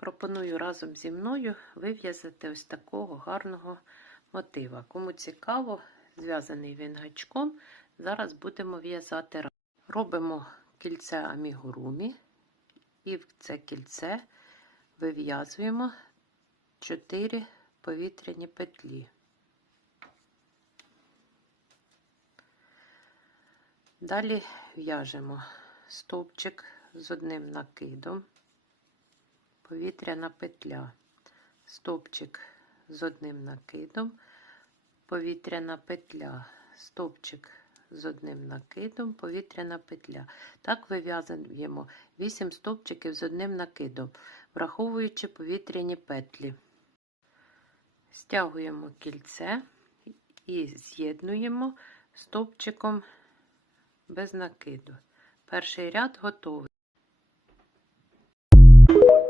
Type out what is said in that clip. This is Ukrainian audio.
пропоную разом зі мною вив'язати ось такого гарного мотива. Кому цікаво, зв'язаний він гачком, зараз будемо в'язати. Робимо кільце амігурумі і в це кільце вив'язуємо 4 повітряні петлі. Далі в'яжемо стовпчик з одним накидом, повітряна петля, стовпчик з одним накидом, повітряна петля, стовпчик з одним накидом, повітряна петля. Так вив'язуємо 8 стовпчиків з одним накидом, враховуючи повітряні петлі. Стягуємо кільце і з'єднуємо стовпчиком без накиду. Перший ряд готовий.